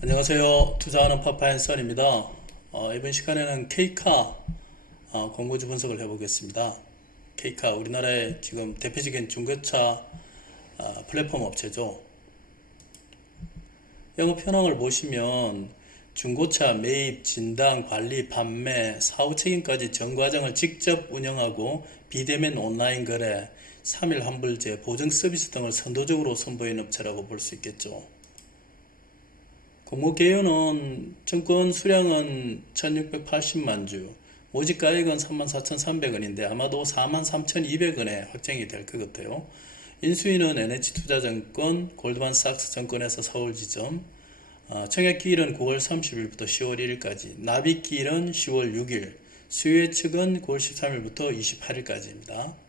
안녕하세요. 투자하는 파파앤선입니다. 이번 시간에는 K카 공고주 분석을 해보겠습니다. K카 우리나라의 지금 대표적인 중고차 플랫폼 업체죠. 영업 현황을 보시면 중고차 매입, 진단, 관리, 판매, 사후 책임까지 전 과정을 직접 운영하고 비대면 온라인 거래, 3일 환불제, 보증 서비스 등을 선도적으로 선보이는 업체라고 볼 수 있겠죠. 공모 개요는 증권 수량은 1680만 주, 모집가액은 34,300원인데 아마도 43,200원에 확정이 될 것 같아요. 인수인은 NH투자증권, 골드만삭스증권에서 서울지점, 청약기일은 9월 30일부터 10월 1일까지, 납입기일은 10월 6일, 수요 측은 9월 13일부터 28일까지입니다.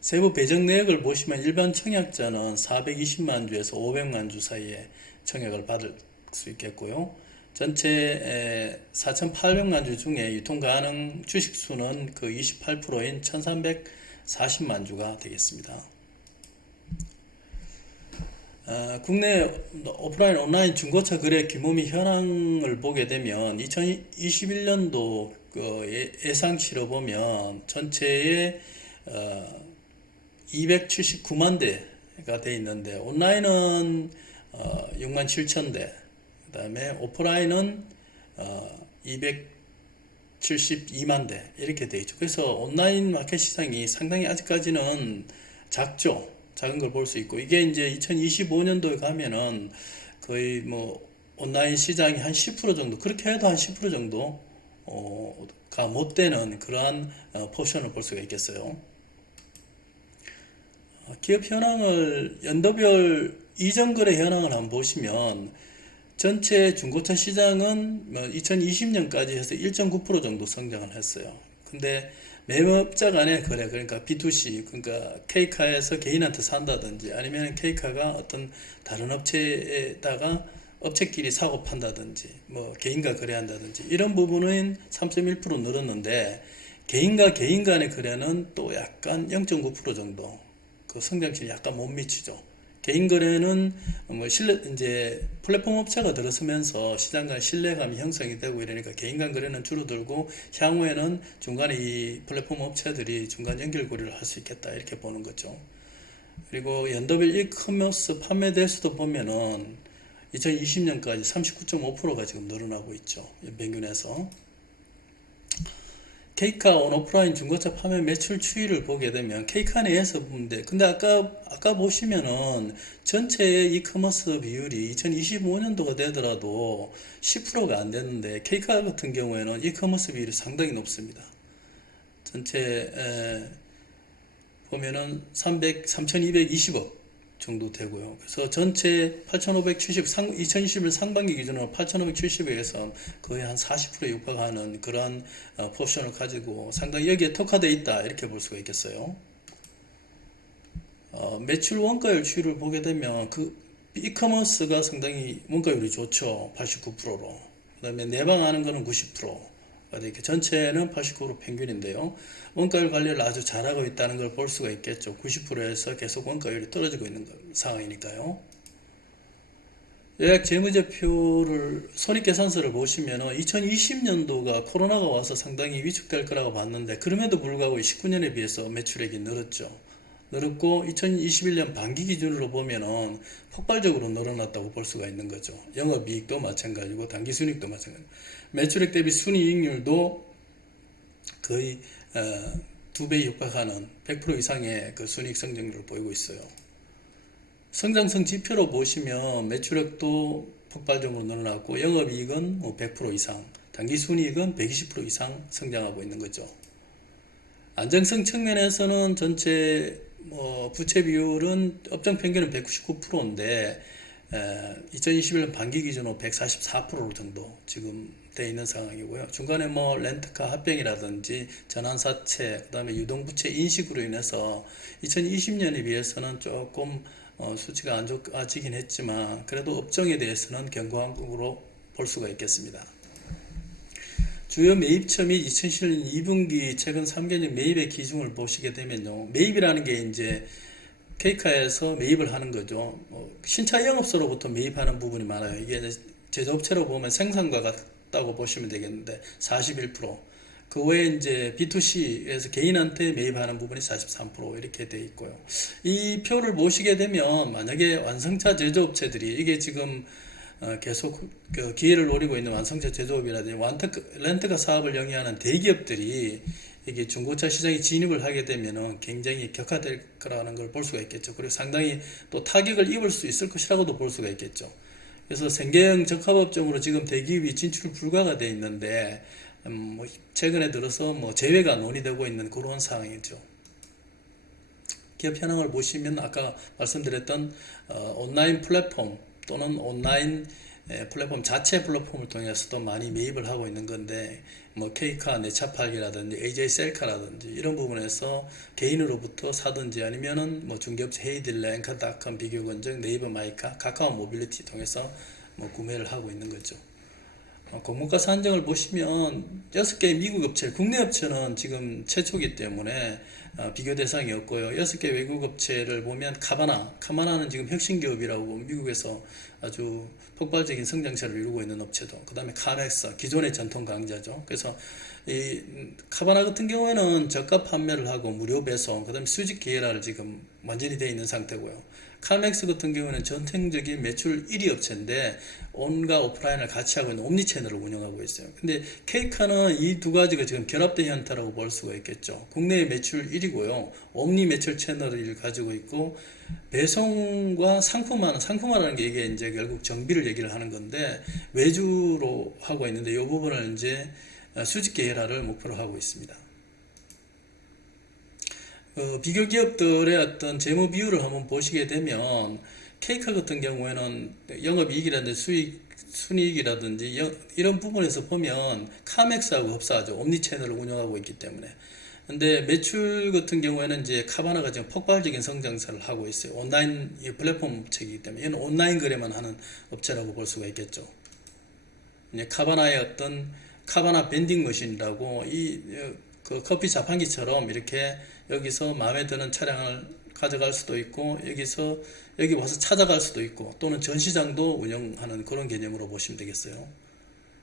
세부 배정 내역을 보시면 일반 청약자는 420만 주에서 500만 주 사이에 청약을 받을 수 있겠고요. 전체 4,800만 주 중에 유통 가능 주식 수는 그 28%인 1,340만 주가 되겠습니다. 국내 오프라인 온라인 중고차 거래 규모 및 현황을 보게 되면 2021년도 예상치로 보면 전체의 279만 대가 돼 있는데 온라인은 6만 7천 대, 그 다음에 오프라인은 272만 대 이렇게 돼 있죠. 그래서 온라인 마켓 시장이 상당히 아직까지는 작죠. 작은 걸 볼 수 있고 이게 이제 2025년도에 가면은 거의 뭐 온라인 시장이 한 10% 정도, 그렇게 해도 한 10% 정도 가 못 되는 그러한 포션을 볼 수가 있겠어요. 기업 현황을 연도별 이전 거래 현황을 한번 보시면 전체 중고차 시장은 2020년까지 해서 1.9% 정도 성장을 했어요. 근데 매업자 간의 거래, 그러니까 B2C, 그러니까 K카에서 개인한테 산다든지 아니면 K카가 어떤 다른 업체에다가 업체끼리 사고 판다든지 뭐 개인과 거래한다든지 이런 부분은 3.1% 늘었는데 개인과 개인 간의 거래는 또 약간 0.9% 정도 그 성장률이 약간 못 미치죠. 개인 거래는 뭐 이제 플랫폼 업체가 들어서면서 시장 간 신뢰감이 형성이 되고 이러니까 개인 간 거래는 줄어들고 향후에는 중간에 이 플랫폼 업체들이 중간 연결 고리를 할 수 있겠다 이렇게 보는 거죠. 그리고 연도별 이커머스 판매 대수도 보면은 2020년까지 39.5%가 지금 늘어나고 있죠. 연평균에서. 케이카 온오프라인 중고차 판매 매출 추이를 보게 되면 케이카 내에서 보는데 근데 아까 보시면은 전체의 이커머스 비율이 2025년도가 되더라도 10%가 안 되는데 케이카 같은 경우에는 이커머스 비율이 상당히 높습니다. 전체 보면은 3,220억 정도 되고요. 그래서 전체 2021 상반기 기준으로 8,570억에서 거의 한 40%에 육박하는 그런 포션을 가지고 상당히 여기에 특화되어 있다 이렇게 볼 수가 있겠어요. 매출 원가율 추이를 보게 되면 그 이커머스가 상당히 원가율이 좋죠. 89%로. 그 다음에 내방하는 거는 90%. 이렇게 전체는 89% 평균인데요. 원가율 관리를 아주 잘하고 있다는 걸 볼 수가 있겠죠. 90%에서 계속 원가율이 떨어지고 있는 상황이니까요. 예약 재무제표를 손익계산서를 보시면 2020년도가 코로나가 와서 상당히 위축될 거라고 봤는데 그럼에도 불구하고 19년에 비해서 매출액이 늘었죠. 늘었고 2021년 반기 기준으로 보면은 폭발적으로 늘어났다고 볼 수가 있는 거죠. 영업이익도 마찬가지고 당기순이익도 마찬가지고 매출액 대비 순이익률도 거의 2배 육박하는 100% 이상의 그 순이익 성장률을 보이고 있어요. 성장성 지표로 보시면 매출액도 폭발적으로 늘어났고 영업이익은 100% 이상, 당기순이익은 120% 이상 성장하고 있는 거죠. 안정성 측면에서는 전체 부채 비율은 업종 평균은 199%인데 2021년 반기 기준으로 144% 정도 지금 돼 있는 상황이고요. 중간에 렌트카 합병이라든지 전환사채, 그다음에 유동부채 인식으로 인해서 2020년에 비해서는 조금 수치가 안 좋아지긴 했지만 그래도 업종에 대해서는 견고함으로 볼 수가 있겠습니다. 주요 매입처 및 2017년 2분기 최근 3개월 매입의 기준을 보시게 되면요. 매입이라는 게 이제 케이카에서 매입을 하는 거죠. 신차 영업소로부터 매입하는 부분이 많아요. 이게 제조업체로 보면 생산과 같다고 보시면 되겠는데 41%, 그 외에 이제 B2C에서 개인한테 매입하는 부분이 43% 이렇게 돼 있고요. 이 표를 보시게 되면 만약에 완성차 제조업체들이 이게 지금 계속 그 기회를 노리고 있는 완성차 제조업이라든지 렌트카 사업을 영위하는 대기업들이 이게 중고차 시장에 진입을 하게 되면은 굉장히 격화될 거라는 걸 볼 수가 있겠죠. 그리고 상당히 또 타격을 입을 수 있을 것이라고도 볼 수가 있겠죠. 그래서 생계형 적합업종으로 지금 대기업이 진출 불가가 돼 있는데 최근에 들어서 제외가 논의되고 있는 그런 상황이죠. 기업 현황을 보시면 아까 말씀드렸던 온라인 플랫폼 또는 온라인 플랫폼 자체 플랫폼을 통해서도 많이 매입을 하고 있는 건데 케이카 내차팔기라든지 AJ 셀카라든지 이런 부분에서 개인으로부터 사든지 아니면은 중개업체 헤이딜러, 앵커닷컴, 비교건적, 네이버 마이카, 카카오 모빌리티 통해서 구매를 하고 있는 거죠. 공모가 산정을 보시면 6개의 미국 업체, 국내 업체는 지금 최초기 때문에 비교 대상이 없고요. 6개 외국 업체를 보면 카바나는 지금 혁신기업이라고 미국에서 아주 폭발적인 성장세를 이루고 있는 업체도, 그 다음에 카넥사, 기존의 전통 강자죠. 그래서 이 카바나 같은 경우에는 저가 판매를 하고 무료 배송, 그 다음에 수직 기회라를 지금 완전히 되어 있는 상태고요. 칼맥스 같은 경우는 전통적인 매출 1위 업체인데 온과 오프라인을 같이 하고 있는 옴니 채널을 운영하고 있어요. 근데 케이카는 이 두 가지가 지금 결합된 형태라고 볼 수가 있겠죠. 국내 매출 1위고요. 옴니 매출 채널을 가지고 있고 배송과 상품화라는 게 이게 이제 결국 정비를 얘기를 하는 건데 외주로 하고 있는데 이 부분을 이제 수직 계열화를 목표로 하고 있습니다. 비교 기업들의 어떤 재무 비율을 한번 보시게 되면 케이카 같은 경우에는 영업이익이라든지 순이익이라든지 이런 부분에서 보면 카맥스하고 흡사하죠. 옴니채널을 운영하고 있기 때문에. 근데 매출 같은 경우에는 이제 카바나가 지금 폭발적인 성장세를 하고 있어요. 온라인 플랫폼 업체이기 때문에 이는 온라인 거래만 하는 업체라고 볼 수가 있겠죠. 이제 카바나의 어떤 카바나 밴딩 머신이라고 그 커피 자판기처럼 이렇게 여기서 마음에 드는 차량을 가져갈 수도 있고 여기 와서 찾아갈 수도 있고 또는 전시장도 운영하는 그런 개념으로 보시면 되겠어요.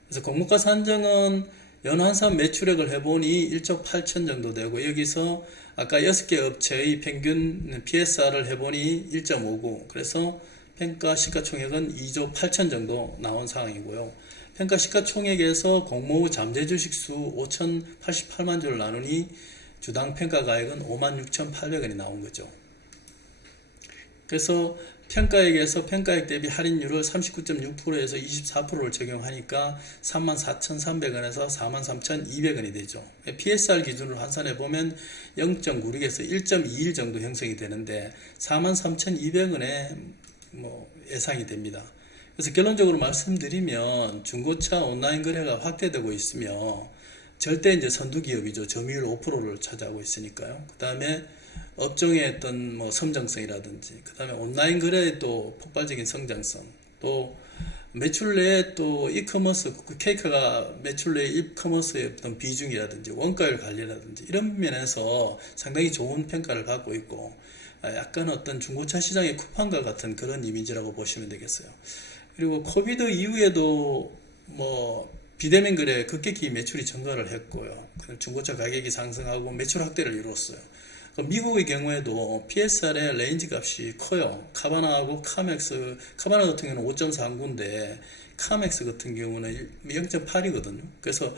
그래서 공모가 산정은 연환산 매출액을 해보니 1조 8천 정도 되고 여기서 아까 6개 업체의 평균 PSR을 해보니 1.59, 그래서 평가 시가총액은 2조 8천 정도 나온 상황이고요. 평가 시가총액에서 공모 잠재 주식수 5,088만 주를 나누니 주당 평가 가액은 56,800원이 나온 거죠. 그래서 평가액에서 평가액 대비 할인율을 39.6%에서 24%를 적용하니까 34,300원에서 43,200원이 되죠. PSR 기준으로 환산해 보면 0.96에서 1.21 정도 형성이 되는데 43,200원에 예상이 됩니다. 그래서 결론적으로 말씀드리면 중고차 온라인 거래가 확대되고 있으며 절대 이제 선두 기업이죠. 점유율 5%를 차지하고 있으니까요. 그 다음에 업종의 어떤 성장성이라든지, 그 다음에 온라인 거래의 또 폭발적인 성장성, 또 매출 내에 또 이커머스, 케이카가 매출 내에 이커머스의 어떤 비중이라든지 원가율 관리라든지 이런 면에서 상당히 좋은 평가를 받고 있고 약간 어떤 중고차 시장의 쿠팡과 같은 그런 이미지라고 보시면 되겠어요. 그리고 코비드 이후에도 비대면 거래 급격히 매출이 증가를 했고요. 중고차 가격이 상승하고 매출 확대를 이루었어요. 미국의 경우에도 PSR의 레인지 값이 커요. 카바나하고 카바나 같은 경우는 5.39인데 카맥스 같은 경우는 0.8이거든요. 그래서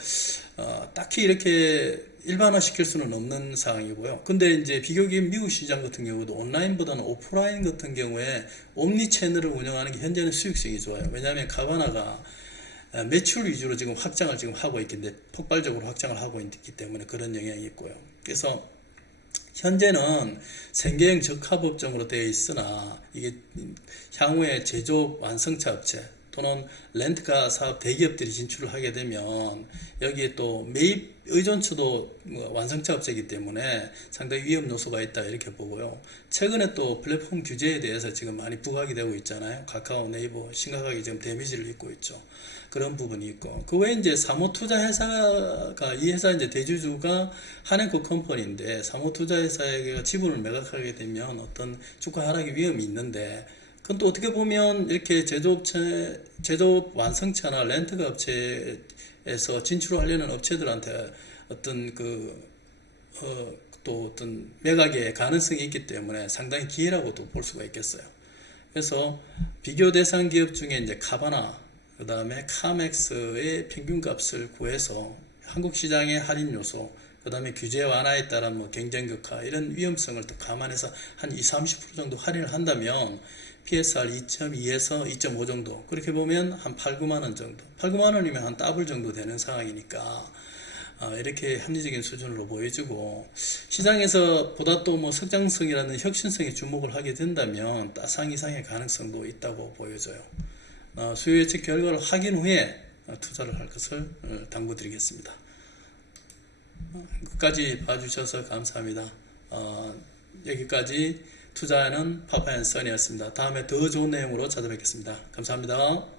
딱히 이렇게 일반화 시킬 수는 없는 상황이고요. 근데 이제 비교기업 미국 시장 같은 경우도 온라인보다는 오프라인 같은 경우에 옴니 채널을 운영하는 게 현재는 수익성이 좋아요. 왜냐하면 카바나가 매출 위주로 지금 확장을 지금 하고 있기 때문에 폭발적으로 확장을 하고 있기 때문에 그런 영향이 있고요. 그래서 현재는 생계형 적합업종으로 되어 있으나 이게 향후에 제조업 완성차 업체 또는 렌트카 사업 대기업들이 진출을 하게 되면 여기에 또 매입 의존처도 완성차 업체이기 때문에 상당히 위험 요소가 있다 이렇게 보고요. 최근에 또 플랫폼 규제에 대해서 지금 많이 부각이 되고 있잖아요. 카카오, 네이버 심각하게 지금 데미지를 입고 있죠. 그런 부분이 있고 그 외에 이제 사모투자회사가 이 회사 이제 대주주가 한해코 컴퍼니인데 사모투자회사에게 지분을 매각하게 되면 어떤 주가 하락의 위험이 있는데 그건 또 어떻게 보면 이렇게 제조업체, 제조업 완성차나 렌트카 업체에서 진출하려는 업체들한테 어떤 또 어떤 매각의 가능성이 있기 때문에 상당히 기회라고도 볼 수가 있겠어요. 그래서 비교 대상 기업 중에 이제 카바나, 그 다음에 카맥스의 평균값을 구해서 한국 시장의 할인 요소, 그 다음에 규제 완화에 따른 뭐 경쟁 극화 이런 위험성을 또 감안해서 한 20-30% 정도 할인을 한다면 PSR 2.2에서 2.5 정도 그렇게 보면 한 8, 9만 원 정도 8, 9만 원이면 한 더블 정도 되는 상황이니까 이렇게 합리적인 수준으로 보여지고 시장에서 보다 또 뭐 성장성이라는 혁신성에 주목을 하게 된다면 따상 이상의 가능성도 있다고 보여져요. 수요 예측 결과를 확인 후에 투자를 할 것을 당부드리겠습니다. 끝까지 봐주셔서 감사합니다. 여기까지 투자하는 파파앤선이었습니다. 다음에 더 좋은 내용으로 찾아뵙겠습니다. 감사합니다.